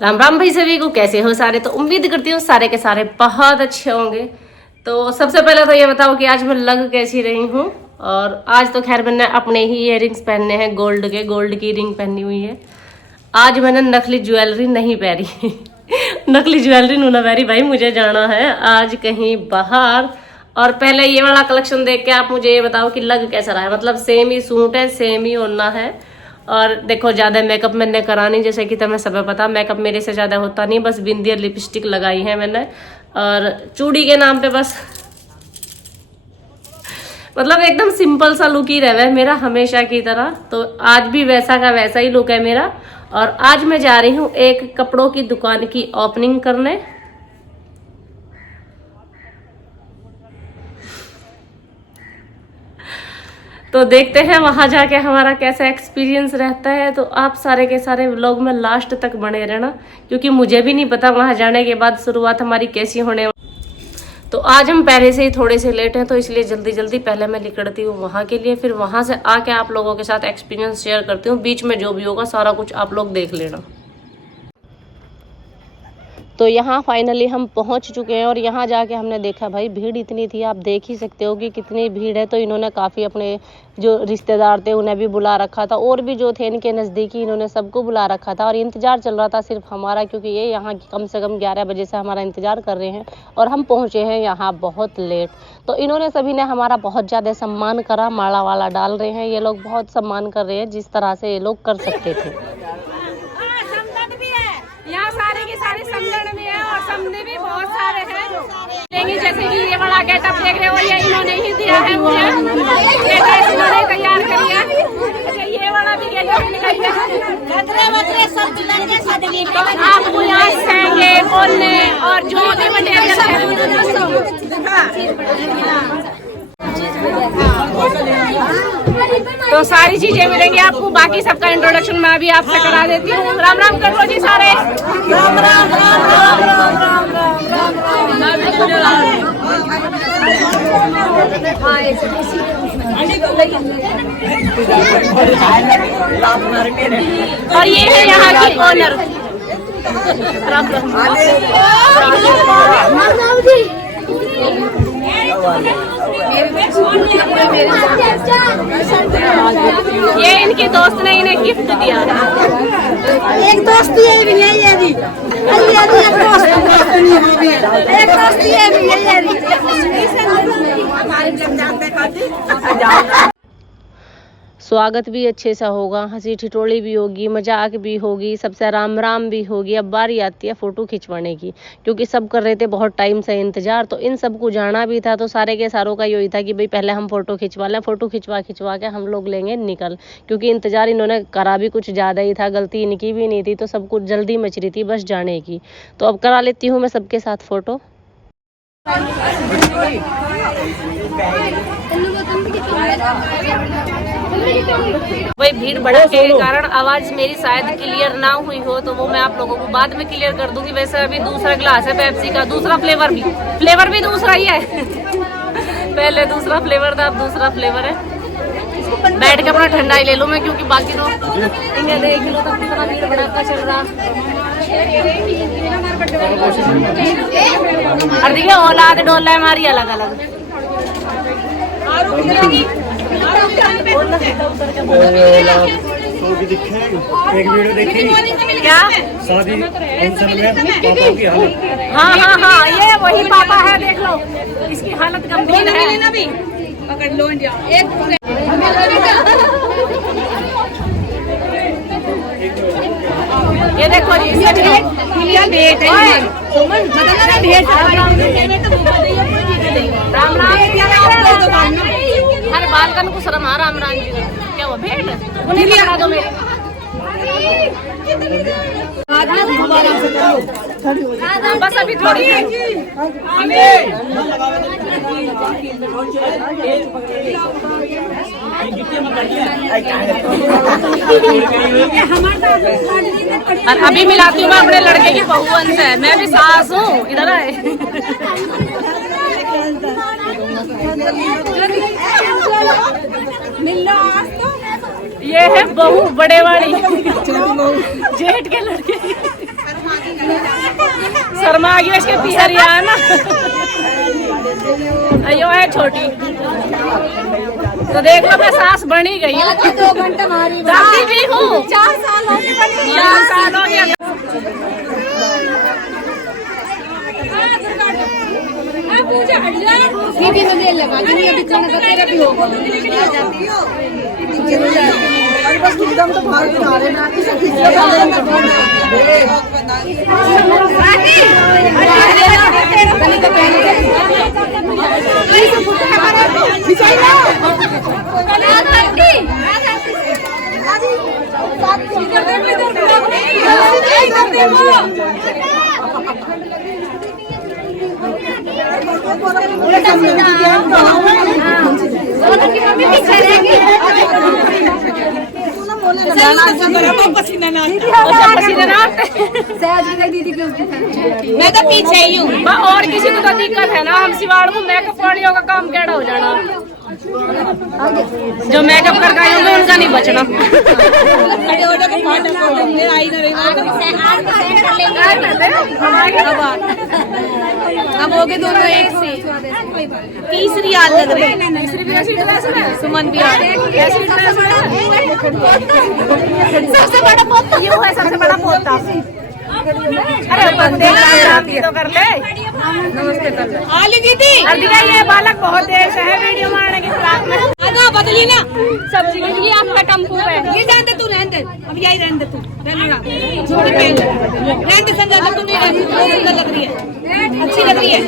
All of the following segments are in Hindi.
राम राम भाई सभी को, कैसे हो सारे। तो उम्मीद करती हूँ सारे के सारे बहुत अच्छे होंगे। तो सबसे पहले तो ये बताओ कि आज मैं लग कैसी रही हूँ। और आज तो खैर मैंने अपने ही इयररिंग्स पहनने हैं, गोल्ड की रिंग पहनी हुई है। आज मैंने नकली ज्वेलरी नहीं पहनी नकली ज्वेलरी नूना पहनी भाई, मुझे जाना है आज कहीं बाहर। और पहले ये वाला कलेक्शन देख के आप मुझे ये बताओ कि लग कैसा रहा है। मतलब सेम ही सूट है, सेम ही ओढ़ना है। और देखो ज्यादा मेकअप मैंने करा नहीं, जैसे कि तुम्हें सब पता मेकअप मेरे से ज्यादा होता नहीं। बस बिंदी और लिपस्टिक लगाई है मैंने, और चूड़ी के नाम पे बस मतलब एकदम सिंपल सा लुक ही रहा है मेरा हमेशा की तरह। तो आज भी वैसा का वैसा ही लुक है मेरा। और आज मैं जा रही हूँ एक कपड़ों की दुकान की ओपनिंग करने। तो देखते हैं वहां जाके हमारा कैसा एक्सपीरियंस रहता है। तो आप सारे के सारे व्लॉग में लास्ट तक बने रहना, क्योंकि मुझे भी नहीं पता वहां जाने के बाद शुरुआत हमारी कैसी होने। तो आज हम पहले से ही थोड़े से लेट हैं, तो इसलिए जल्दी जल्दी पहले मैं निकलती हूँ वहां के लिए। फिर वहां से आके आप लोगों के साथ एक्सपीरियंस शेयर करती हूँ। बीच में जो भी होगा सारा कुछ आप लोग देख लेना। तो यहाँ फाइनली हम पहुँच चुके हैं, और यहाँ जाके हमने देखा भाई भीड़ इतनी थी, आप देख ही सकते हो कि कितनी भीड़ है। तो इन्होंने काफ़ी अपने जो रिश्तेदार थे उन्हें भी बुला रखा था, और भी जो थे इनके नज़दीकी इन्होंने सबको बुला रखा था। और इंतज़ार चल रहा था सिर्फ हमारा, क्योंकि ये यहाँ कम से कम 11 बजे से हमारा इंतज़ार कर रहे हैं, और हम पहुँचे हैं यहाँ बहुत लेट। तो इन्होंने सभी ने हमारा बहुत ज़्यादा सम्मान करा, माला वाला डाल रहे हैं ये लोग, बहुत सम्मान कर रहे हैं जिस तरह से ये लोग कर सकते थे। यहाँ सारे के सारे समझण में है, और समझे भी बहुत सारे हैं। जैसे कि ये बड़ा गेटअप देख रहे हो, ये इन्होंने ही दिया है मुझे, ये ड्रेस इन्होंने तैयार कर लिया। अच्छा ये वाला भी गेटअप तो आपको यहाँ सहंगे बोलने और जो भी मटेरियल तो सारी चीजें मिलेंगी आपको। बाकी सबका इंट्रोडक्शन मैं अभी आपसे करा देती हूँ। राम राम कर लो जी सारे। राम राम राम राम राम और ये है यहाँ की ओनर। राम राम जी। ये इनके दोस्त ने इन्हें गिफ्ट दिया। एक दोस्त ये भी है, ये भी एक दोस्त ये भी है। स्वागत भी अच्छे सा होगा, हंसी ठिठोली भी होगी, मजाक भी होगी, सबसे राम राम भी होगी। अब बारी आती है फ़ोटो खिंचवाने की, क्योंकि सब कर रहे थे बहुत टाइम से इंतज़ार। तो इन सबको जाना भी था, तो सारे के सारों का यही था कि भाई पहले हम फ़ोटो खिंचवा लें। फ़ोटो खिंचवा के हम लोग लेंगे निकल, क्योंकि इंतज़ार इन्होंने करा भी कुछ ज़्यादा ही था, गलती इनकी भी नहीं थी। तो सब कुछ जल्दी मच रही थी बस जाने की। तो अब करा लेती हूँ मैं सबके साथ फ़ोटो। वही भीड़ भड़के के कारण आवाज मेरी शायद क्लियर ना हुई हो, तो वो मैं आप लोगों को बाद में क्लियर कर दूंगी। वैसे अभी दूसरा ग्लास है पेप्सी का, दूसरा फ्लेवर भी दूसरा ही है पहले दूसरा फ्लेवर था, अब दूसरा फ्लेवर है। बैठ के अपना ठंडा ही ले लूं मैं, क्योंकि बाकी तो इन्हें देख लो तब कितना भीड़ भड़का चल रहा। और देखिए औलाद डोला हमारी अलग अलग। एक वीडियो देखी क्या शादी फंक्शन में पापा की हालत। हाँ ये वही पापा है, देख लो इसकी हालत गंभीर है। पकड़ लो ये देखो जी, राम राम। अरे बालकन को शर्म आ। राम राम जी क्या हुआ, भेंट उन्हें भी लगा दो मेरी। बस अभी थोड़ी अभी मिलाती हूँ मैं अपने लड़के की बहू से। मैं भी सास हूँ, इधर आए। ये है बहू बड़े वाली जेठ के लड़के। शर्मा आ गई इसके पिहरिया है ना। अयो है छोटी, तो देख लो मैं सास बनी गई हूँ, 2 घंटा मारी दादी भी हूँ, 4 साल हो गए बनी 4 साल हो गया। दीदी ने ले लगा दी अभी खाना का तेरा भी होगा अरे बस एकदम तो भाग आ रहे ना किसी दीदी मैं तो पीछे ही हूँ और किसी को तो दिक्कत है ना, हम सिवाड़ को मेकअप वालियों का काम कैडा हो जाना, जो मेकअप कर गए होंगे उनका नहीं बचना। हम हो गए दोनों एक से तीसरी याद लग रही है, तीसरी भी ऐसी ड्रेस में सुमन भी आ रही है ऐसी ड्रेस में सबसे बड़ा पोता ये है सबसे बड़ा पोता अरे बंदे तो कर ले, नमस्ते कर ले। आली दीदी अर्दिका ये बालक बहुत देर से है वीडियो मारने की फिराक में, आधा बदली ना सब्जी के लिए आपका टम्पू है। ये जानते तू रहने दे, अब यही रहने दे, तू रहने छोटी पहन रहने दे, संजा तू नहीं रहती, बहुत सुंदर लग रही है, अच्छी लग रही है।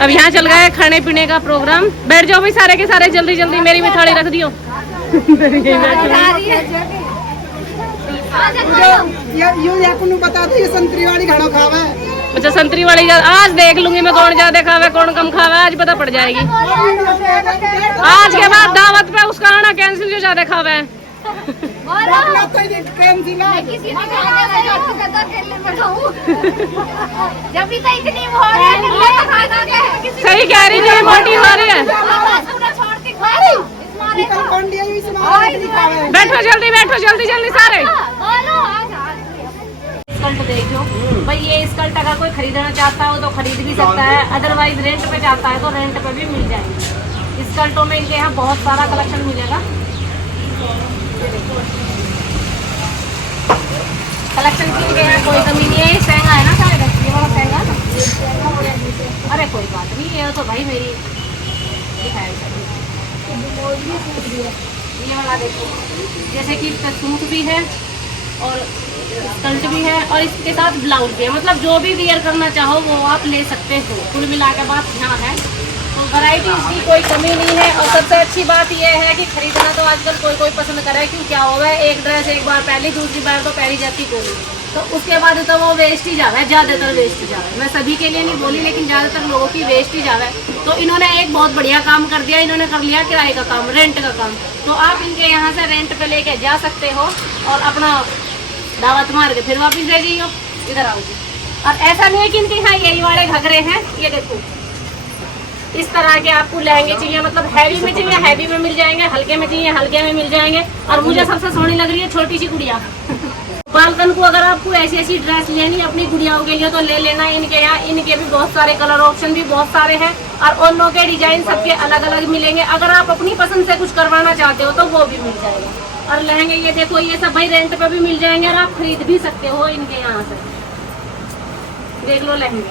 अब यहाँ चल गए खाने पीने का प्रोग्राम, बैठ जाओ भाई सारे के सारे, जल्दी जल्दी मेरी भी थाली रख दियो। बता दो ये संतरी वाली घाड़ो खावा है। अच्छा संतरी वाली आज देख लूंगी मैं कौन ज्यादा खावे कौन कम खावे, आज पता पड़ जाएगी। आज के बाद दावत पे उसका आना कैंसिल जो ज्यादा खावे है। सही कह रही है, मोटी हो रही है। बैठो जल्दी, बैठो जल्दी जल्दी सारे। स्कर्ट देख लो भाई, ये स्कर्ट अगर कोई खरीदना चाहता हो तो खरीद भी सकता है, अदरवाइज रेंट पे चाहता है तो रेंट पे भी मिल जाएंगे। स्कर्टों में इनके यहाँ बहुत सारा कलेक्शन मिलेगा, कलेक्शन की इनके यहाँ कोई कमी नहीं है। ये सहंगा है ना शायद, ये वाला सहंगा ना, अरे कोई बात नहीं, ये तो भाई मेरी दिखाया। ये वाला देखो, जैसे कि इसका सूट भी है और स्कर्ट भी है और इसके साथ ब्लाउज भी है, मतलब जो भी वियर करना चाहो वो आप ले सकते हो। कुल मिला के बात यहाँ है, तो वैरायटी की कोई कमी नहीं है। और सबसे अच्छी बात यह है कि खरीदना तो आजकल कोई कोई पसंद करे, क्यों क्या हो गया, एक ड्रेस एक बार पहली दूसरी बार तो पहली जाती कोई, तो उसके बाद तो वो वेस्ट ही जावे, ज़्यादातर वेस्ट ही जावे। मैं सभी के लिए नहीं बोली, लेकिन ज़्यादातर लोगों की वेस्ट ही जावे। तो इन्होंने एक बहुत बढ़िया काम कर दिया, इन्होंने कर लिया किराए का काम, रेंट का काम। तो आप इनके यहाँ से रेंट पे लेके जा सकते हो और अपना दावत मार के फिर वापस ले जाइयो, इधर आओगे। और ऐसा नहीं है कि इनके यहाँ यही वाले घघरे हैं, ये देखो इस तरह के आपको लहंगे चाहिए, मतलब हैवी में चाहिए हैवी में मिल जाएंगे, हल्के में चाहिए हल्के में मिल जाएंगे। और मुझे सबसे सोहनी लग रही है छोटी सी गुड़िया। बालकन को अगर आपको ऐसी ऐसी ड्रेस लेनी अपनी गुड़ियाओं के लिए तो ले लेना इनके यहाँ। इनके भी बहुत सारे कलर ऑप्शन भी बहुत सारे हैं और ओनों के डिजाइन सबके अलग अलग मिलेंगे। अगर आप अपनी पसंद से कुछ करवाना चाहते हो तो वो भी मिल जाएगा। और लहंगे ये देखो, ये सब भाई रेंट पे भी मिल जाएंगे और आप खरीद भी सकते हो इनके यहाँ से। देख लो लहंगे,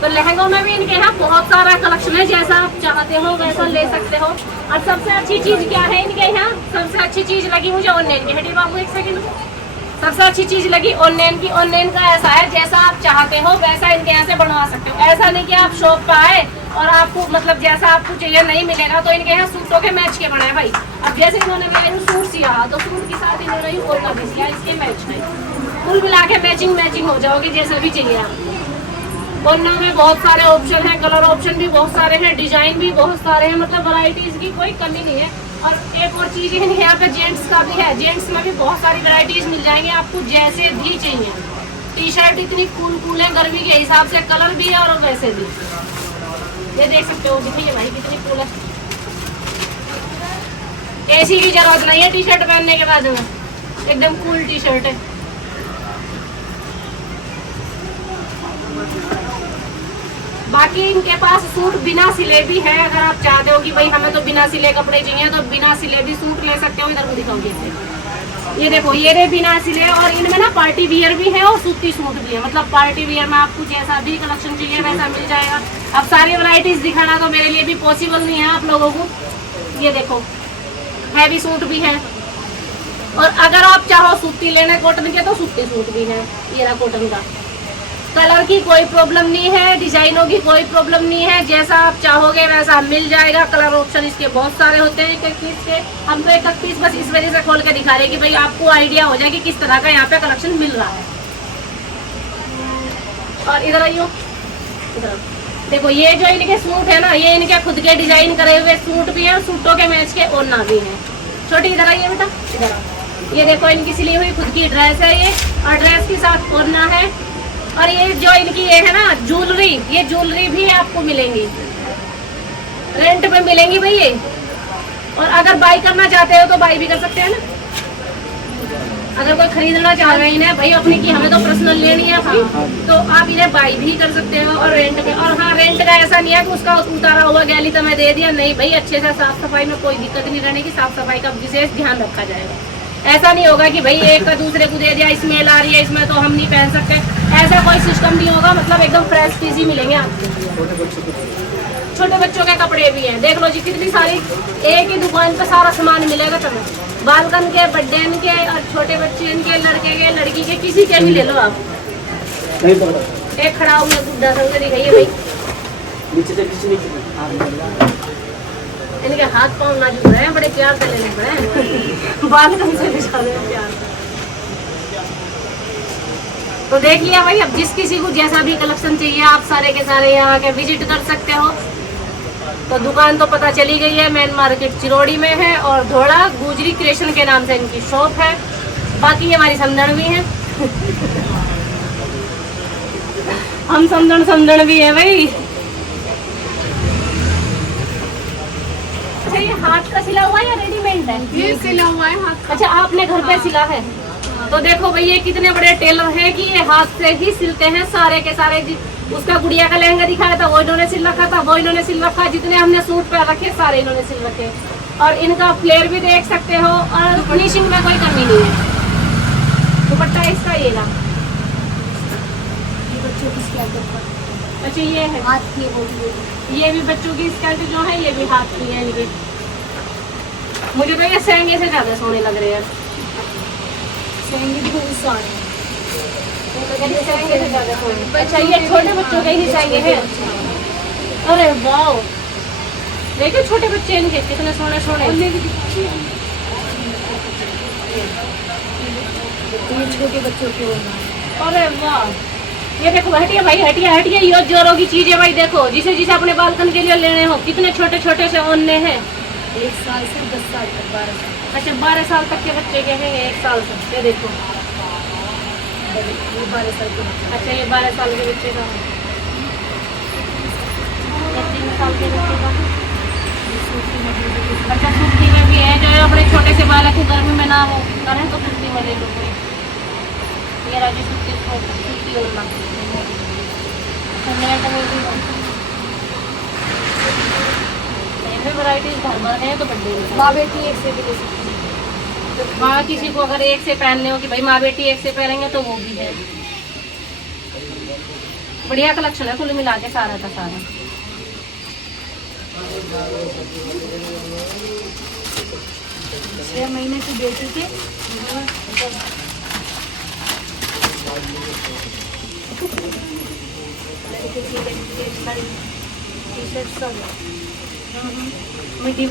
तो लहंगों में भी इनके यहाँ बहुत सारा कलेक्शन है, जैसा आप चाहते हो वैसा ले सकते हो। और सबसे अच्छी चीज क्या है इनके यहाँ, सबसे अच्छी चीज लगी मुझे ऑनलाइन की। हटी बाबू एक सेकंड, सबसे अच्छी चीज लगी ऑनलाइन की। ऑनलाइन का ऐसा है जैसा आप चाहते हो वैसा इनके यहाँ से बनवा सकते हो। ऐसा नहीं कि आप शॉप पे आए और आपको मतलब जैसा आपको चाहिए नहीं मिलेगा। तो इनके यहाँ सूटों के मैच के बनाए भाई। अब जैसे इन्होंने सूट सिया तो सूट के साथ इन्होंने ओढ़ना भी सिया, इसके मैच है। कुल मिला के मैचिंग हो जाओगे जैसा भी चाहिए आप। ओढ़ना में बहुत सारे ऑप्शन हैं, कलर ऑप्शन भी बहुत सारे हैं, डिजाइन भी बहुत सारे हैं, मतलब वैरायटीज की कोई कमी नहीं है। और एक और चीज है यहाँ पे जेंट्स का भी है, जेंट्स में भी बहुत सारी वैरायटीज मिल जाएंगे आपको जैसे भी चाहिए। टी शर्ट इतनी कूल है गर्मी के हिसाब से, कलर भी है और वैसे भी। ये देख सकते हो, दिखाइए भाई कितनी कूल है। एसी की जरूरत नहीं है टी शर्ट पहनने के बाद में, एकदम कूल टी शर्ट है। बाकी इनके पास सूट बिना सिले भी है, अगर आप चाहते हो कि भाई हमें तो बिना सिले कपड़े चाहिए तो बिना सिले भी सूट ले सकते हो। इधर को दिखाओ जैसे ये देखो, ये रे बिना सिले, और इनमें ना पार्टी वियर भी है और सूती सूट भी है। मतलब पार्टी वियर में आपको जैसा भी कलेक्शन चाहिए वैसा मिल जाएगा। अब सारी वैरायटीज दिखाना तो मेरे लिए भी पॉसिबल नहीं है आप लोगों को। ये देखो हैवी सूट भी है, और अगर आप चाहो सूती लेने कॉटन के तो सूती सूट भी है। ये रहा कॉटन का, कलर की कोई प्रॉब्लम नहीं है, डिजाइनों की कोई प्रॉब्लम नहीं है, जैसा आप चाहोगे वैसा मिल जाएगा। कलर ऑप्शन इसके बहुत सारे होते हैं एक पीस के। हम तो एक पीस बस इस वजह से खोल के दिखा रहे हैं कि भाई आपको आइडिया हो जाए कि किस तरह का यहाँ पे कलेक्शन मिल रहा है। और इधर आइयो, इधर देखो, ये जो इनके सूट है ना, ये इनके खुद के डिजाइन करे हुए सूट भी है, सूटों के मैच के ओढ़ना भी है। छोटी इधर आइए बेटा, इधर आओ। ये देखो इनकी सिली हुई खुद की ड्रेस है ये, और ड्रेस के साथ ओढ़ना है। और ये जो इनकी ये है ना ज्वेलरी, ये ज्वेलरी भी आपको मिलेंगी, रेंट पे मिलेंगी भाई ये। और अगर बाई करना चाहते हो तो बाई भी कर सकते हैं ना। अगर कोई खरीदना चाह रहे हैं भाई अपने की, हमें तो पर्सनल लेनी है अपनी, तो आप इन्हें बाई भी कर सकते हो और रेंट पे। और हाँ, रेंट का ऐसा नहीं है कि उसका उतारा हुआ गैली तो मैं दे दिया, नहीं भाई, अच्छे से साफ सफाई में कोई दिक्कत नहीं रहने की, साफ सफाई का विशेष ध्यान रखा जाएगा। ऐसा नहीं होगा कि भाई एक का दूसरे को दे दिया, स्मेल आ रही है इसमें तो हम नहीं पहन सकते, ऐसा कोई सिस्टम नहीं होगा। मतलब एकदम फ्रेश पीस ही मिलेंगे आपको। छोटे बच्चों के कपड़े भी हैं, देख लो जी कितनी सारी, एक ही दुकान पर सारा सामान मिलेगा तुम्हें। बालकन के, बर्थडे के, और छोटे बच्चे के, लड़के के, लड़की के, किसी के भी ले लो आप। एक खड़ा हुआ गुड्डा सा दिखाइए भाई, इनके हाथ पाँव नाजुक रहे हैं, बड़े प्यार से लेने पड़े बालकन से भी ज्यादा प्यार। तो देख लिया भाई, अब जिस किसी को जैसा भी कलेक्शन चाहिए आप सारे के सारे यहाँ के विजिट कर सकते हो। तो दुकान तो पता चली गई है, मेन मार्केट चिरौड़ी में है, और धोड़ा गुजरी क्रिएशन के नाम से इनकी शॉप है। बाकी हमारी समझण भी है हम समझण भी है भाई। अच्छा, ये हाथ का सिला हुआ है या रेडीमेड है? ये सिला हुआ है हाथ का। अच्छा, आपने घर पे सिला है? तो देखो भाई, ये कितने बड़े टेलर हैं कि ये हाथ से ही सिलते हैं सारे के सारे। उसका गुड़िया का लहंगा दिखाया था, वो इन्होंने सिल रखा था, वो इन्होंने सिल रखा। जितने हमने सूट पे रखे सारे इन्होंने सिल रखे। और इनका फ्लेयर भी देख सकते हो, और फिनिशिंग में कोई कमी नहीं है। दुपट्टा इसका ये ना, बच्चों की स्कर्ट, अच्छा ये है हाथ की, ये भी बच्चों की स्कर्ट जो है ये भी हाथ की है इनके। मुझे तो ये सहंगे से ज्यादा सोने लग रहे हैं। सहंगे भी बहुत सारे सहंगे से ज्यादा सोने। अच्छा, ये छोटे बच्चों के ही सहंगे हैं। अरे वाह, देखो छोटे बच्चे इनके कितने सोने सोने। छोटे बच्चों के। अरे वाह, ये देखो हटिया भाई, हटिया हटिया, ये जोरों की चीज है भाई। देखो जिसे जिसे अपने बालकन के लिए लेने हो, कितने छोटे छोटे से ओढ़ने हैं। 1 साल से 10 साल तक, 12 साल। अच्छा, 12 साल तक के बच्चे के हैं 1 साल से। ये देखो, ये 12 साल के। अच्छा ये 12 साल के बच्चे का, 3 साल के बच्चे का। अच्छा, सूती में भी है, जो अपने छोटे से बालक को गर्मी में ना हो करें तो सूती में ले लो। ये राजी सूती ओढ़ना, वैरायटीज भर भर है। तो बर्थडे माँ बेटी एक से भी ले सकती है। माँ किसी को अगर एक से पहनने हो कि भाई माँ बेटी एक से पहनेंगे तो वो भी है। बढ़िया कलेक्शन है कुल मिला के सारा का सारा। 6 महीने की बेटी के टी-शर्ट सब मिट्टी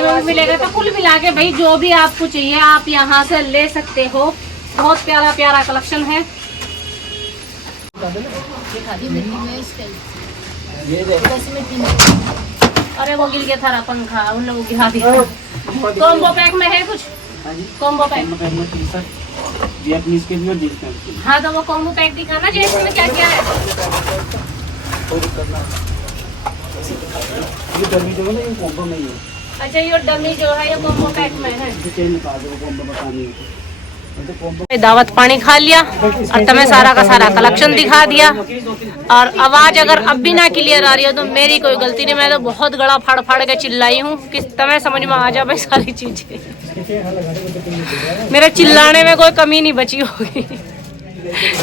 में भी मिलेगा। तो कुल मिला के भाई जो भी आपको चाहिए आप यहाँ से ले सकते हो। बहुत प्यारा प्यारा कलेक्शन है। अरे वो गिर गया था पंखा, उन लोगों गिरा दिया। कॉम्बो पैक में है कुछ? कॉम्बो पैक वियतनामीज के भी और जींस पैंट के भी। हाँ, तो वो कॉम्बो पैक दिखाना जो इसमें क्या क्या है। ये डमी जो है ना, ये कॉम्बो में ही है। अच्छा ये डमी जो है ये कॉम्बो पैक में है। ये चेन निकाल दो, कॉम्बो बतानी है तो कॉम्बो। दावत पानी खा लिया और तुम्हें सारा का सारा कलेक्शन दिखा दिया। और आवाज अगर अब भी ना क्लियर आ रही हो तो मेरी कोई गलती नहीं, मैं तो बहुत गड़ा फाड़ फाड़ के चिल्लाई हूँ कि तुम्हें समझ में आ जाए सारी चीजें। मेरे चिल्लाने में कोई कमी नहीं बची होगी।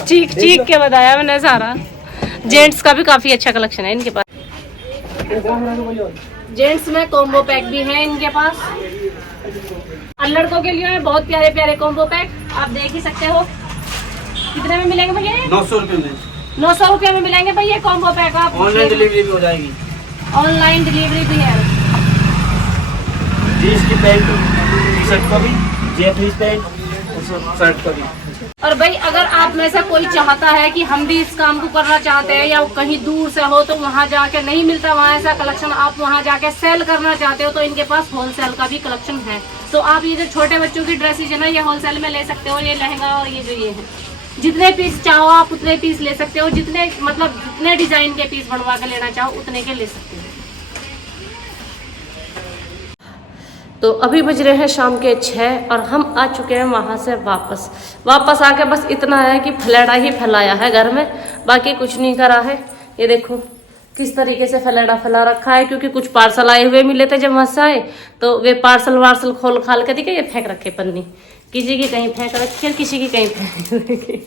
चीख चीख के बताया मैंने सारा। जेंट्स का भी काफी अच्छा कलेक्शन है इनके पास। जेंट्स में कॉम्बो पैक भी है इनके पास और लड़कों के लिए बहुत प्यारे प्यारे कॉम्बो पैक आप देख ही सकते हो। कितने में मिलेंगे भैया? 900 रुपये में। 900 रुपये में मिलेंगे भैया कॉम्बो पैक। आप ऑनलाइन डिलीवरी भी हो जाएगी। ऑनलाइन डिलीवरी भी है। जीन्स की पैंट, टी शर्ट का भी, जैपनीज पैंट और शर्ट का भी। और भाई अगर आप में से कोई चाहता है कि हम भी इस काम को करना चाहते हैं या कहीं दूर से हो तो वहाँ जाके नहीं मिलता वहाँ ऐसा कलेक्शन, आप वहाँ जाके सेल करना चाहते हो तो इनके पास होलसेल का भी कलेक्शन है। तो आप ये जो छोटे बच्चों की ड्रेसेज है ना, ये होलसेल में ले सकते हो। ये लहंगा और ये जो ये है, जितने पीस चाहो आप उतने पीस ले सकते हो। जितने मतलब जितने डिजाइन के पीस बनवा के लेना चाहो उतने के ले सकते हो। तो अभी बज रहे हैं शाम के 6 और हम आ चुके हैं वहाँ से वापस आके बस इतना है कि फैलाड़ा ही फैलाया है घर में, बाकी कुछ नहीं करा है। ये देखो किस तरीके से फैलाड़ा फैला रखा है, क्योंकि कुछ पार्सल आए हुए मिले थे जब वहाँ से आए तो वे पार्सल वार्सल खोल खाल के दिखे, ये फेंक रखे पन्नी, किसी की कहीं फेंक रखी और किसी की कहीं फेंक रखी।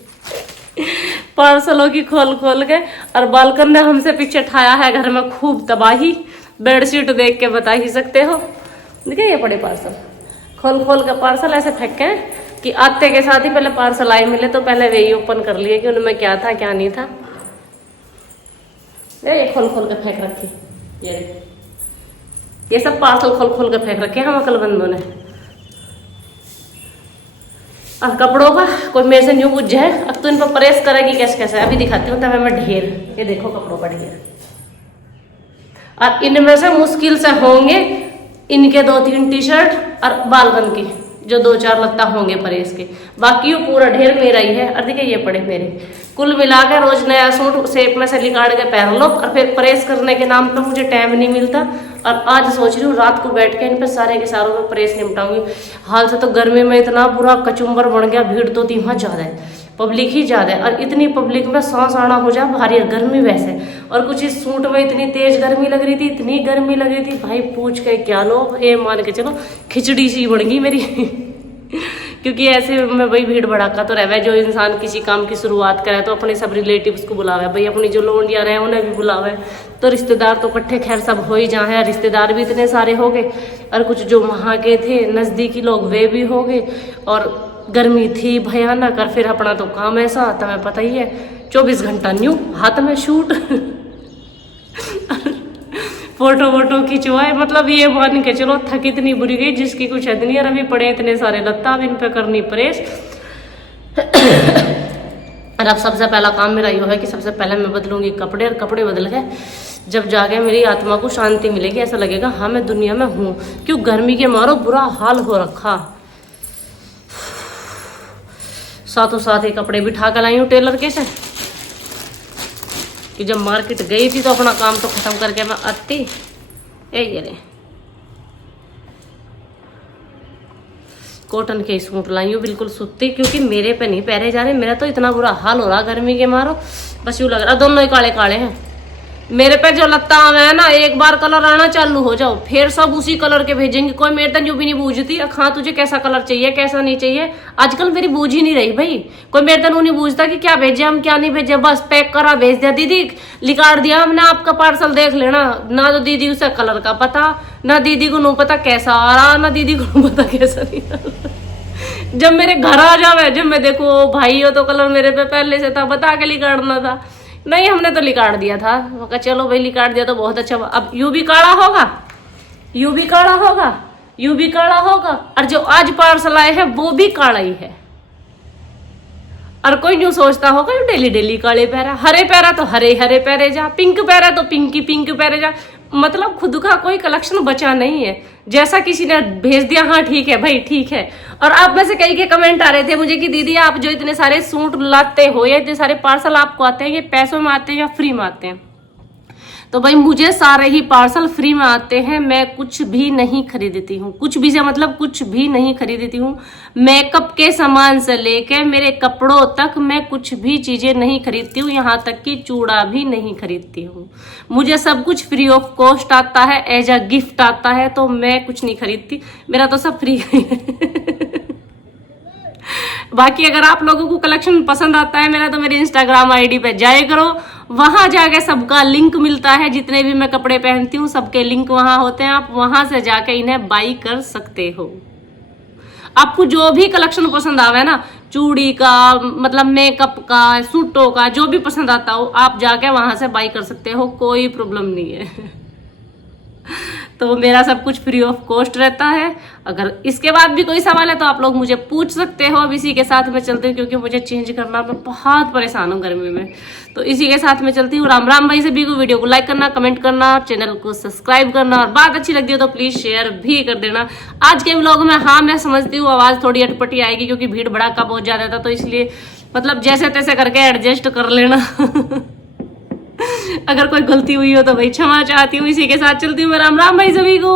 पार्सलों की खोल खोल के। और बालकन ने हमसे पीछे ठाया है घर में खूब तबाही। बेडशीट देख के बता ही सकते हो। देखिए ये पड़े पार्सल, खोल खोल के पार्सल ऐसे फेंके कि आते के साथ ही पहले पार्सल आए मिले तो पहले वे ही ओपन कर लिए कि उनमें क्या था क्या नहीं था। ये खोल खोल के फेंक रखी, ये सब पार्सल खोल खोल के फेंक रखे हम अकलबंदों ने। और कपड़ों का कोई मेरे से न्यू पूछ है, अब तो इन पर प्रेस करेगी कैसे कैसे, अभी दिखाती हूँ तब मैं ढेर। ये देखो कपड़ों का ढेर। और इनमें से मुश्किल से होंगे इनके 2-3 टी शर्ट और बालकन की जो 2-4 लत्ता होंगे प्रेस के, बाकी वो पूरा ढेर मेरा ही है। और देखिए ये पड़े मेरे, कुल मिलाकर रोज नया सूट शेप में से निकाल के पहन लो और फिर प्रेस करने के नाम पे मुझे टाइम नहीं मिलता। और आज सोच रही हूँ रात को बैठ के इन पे सारे के सारों में प्रेस निपटाऊंगी। हाल से तो गर्मी में इतना पूरा कचुम्बर बन गया, भीड़ तो थी वहाँ ज्यादा है, पब्लिक ही ज्यादा है। और इतनी पब्लिक में सांस आना हो जाए भारी, गर्मी वैसे। और कुछ इस सूट में इतनी तेज गर्मी लग रही थी, इतनी गर्मी लग रही थी भाई पूछ के क्या लो, ये मान के चलो खिचड़ी सी बन गई मेरी। क्योंकि ऐसे में भाई भीड़ भड़ाका तो रहे। जो इंसान किसी काम की शुरुआत करे तो अपने सब रिलेटिव्स को बुलावे, भाई अपनी जो लोंडिया रहे उन्हें भी बुलावे। तो रिश्तेदार तो इकट्ठे खैर सब हो ही जाए, रिश्तेदार भी इतने सारे हो गए और कुछ जो वहाँ के थे नजदीकी लोग वे भी हो गए। और गर्मी थी भयानक और फिर अपना तो काम ऐसा तुम्हें पता ही है, 24 घंटा न्यू हाथ में शूट। फोटो वोटो खिंचवाए, मतलब ये मान के चलो थक इतनी बुरी गई जिसकी कुछ हद नहीं। और अभी पड़े इतने सारे लत्ता, अब इन पे करनी प्रेस। और अब सबसे पहला काम मेरा ये है कि सबसे पहले मैं बदलूंगी कपड़े, और कपड़े बदल के जब जाके मेरी आत्मा को शांति मिलेगी, ऐसा लगेगा हाँ मैं दुनिया में हूँ। क्यों गर्मी के मारो बुरा हाल हो रखा। साथों साथ ही कपड़े भी ठा कर लाई हूँ टेलर के से, कि जब मार्केट गई थी तो अपना काम तो खत्म करके मैं आती। ये रे कॉटन के सूट लाई हूँ बिल्कुल सूती, क्योंकि मेरे पे नहीं पहरे जा रहे। मेरा तो इतना बुरा हाल हो रहा गर्मी के मारो, बस यूँ लग रहा दोनों ही काले काले हैं। मेरे पे जो लत्ता है ना, एक बार कलर आना चालू हो जाओ फिर सब उसी कलर के भेजेंगे। कोई मेरे तक यूं भी नहीं बूझती हाँ तुझे कैसा कलर चाहिए कैसा नहीं चाहिए। आजकल मेरी बूझ ही नहीं रही भाई, कोई मेरे तक नहीं बूझता कि क्या भेजे हम क्या नहीं भेजे, बस पैक करा भेज दिया। दीदी लिकाड़ दिया हमने आपका पार्सल देख लेना। ना तो दीदी उसे कलर का पता, ना दीदी को नहीं पता कैसा आ रहा, ना दीदी को नहीं पता कैसा नहीं आ रहा। जब मेरे घर आ जावे, जब मैं देखो भाई हो तो कलर मेरे पे पहले से था, बता के लिकाड़ना था। नहीं हमने तो लिकाड़ दिया था, चलो भाई लिकाड़ दिया तो बहुत अच्छा। अब यू भी काढ़ा होगा, यू भी काढ़ा होगा, यू भी काढ़ा होगा, और जो आज पार्सल आए हैं वो भी काढ़ा ही है। और कोई न्यू सोचता होगा डेली डेली काले पैरा, हरे पैरा तो हरे हरे पैरे जा, पिंक पैरा तो पिंकी पिंक पैरे जा। मतलब खुद का कोई कलेक्शन बचा नहीं है, जैसा किसी ने भेज दिया हाँ ठीक है भाई ठीक है। और आप में से कई के कमेंट आ रहे थे मुझे कि दीदी आप जो इतने सारे सूट लाते हो या इतने सारे पार्सल आपको आते हैं, ये पैसों में आते हैं या फ्री में आते हैं? तो भाई मुझे सारे ही पार्सल फ्री में आते हैं, मैं कुछ भी नहीं खरीदती हूँ, कुछ भी से मतलब कुछ भी नहीं खरीदती हूँ। मेकअप के सामान से लेके मेरे कपड़ों तक मैं कुछ भी चीजें नहीं खरीदती हूँ, यहाँ तक कि चूड़ा भी नहीं खरीदती हूँ। मुझे सब कुछ फ्री ऑफ कॉस्ट आता है, एज अ गिफ्ट आता है, तो मैं कुछ नहीं खरीदती, मेरा तो सब फ्री है। बाकी अगर आप लोगों को कलेक्शन पसंद आता है मेरा, तो मेरे इंस्टाग्राम आईडी पे जाया करो, वहां जाके सबका लिंक मिलता है, जितने भी मैं कपड़े पहनती हूँ सबके लिंक वहां होते हैं, आप वहां से जाके इन्हें बाई कर सकते हो। आपको जो भी कलेक्शन पसंद आवे ना, चूड़ी का मतलब मेकअप का, सूटों का, जो भी पसंद आता हो आप जाके वहां से बाई कर सकते हो, कोई प्रॉब्लम नहीं है। तो मेरा सब कुछ फ्री ऑफ कॉस्ट रहता है। अगर इसके बाद भी कोई सवाल है तो आप लोग मुझे पूछ सकते हो। अब इसी के साथ मैं चलती हूँ, क्योंकि मुझे चेंज करना, मैं बहुत परेशान हूँ गर्मी में। तो इसी के साथ मैं चलती हूँ। राम राम भाई सभी को। वीडियो को लाइक करना, कमेंट करना, चैनल को सब्सक्राइब करना, और बात अच्छी लगती है तो प्लीज शेयर भी कर देना। आज के व्लॉग में हाँ मैं समझती हूँ आवाज थोड़ी अटपटी आएगी, क्योंकि भीड़ भड़ाका बहुत ज्यादा था, तो इसलिए मतलब जैसे तैसे करके एडजस्ट कर लेना। अगर कोई गलती हुई हो तो भाई क्षमा चाहती हूँ। इसी के साथ चलती हूँ मैं। राम राम भाई सभी को।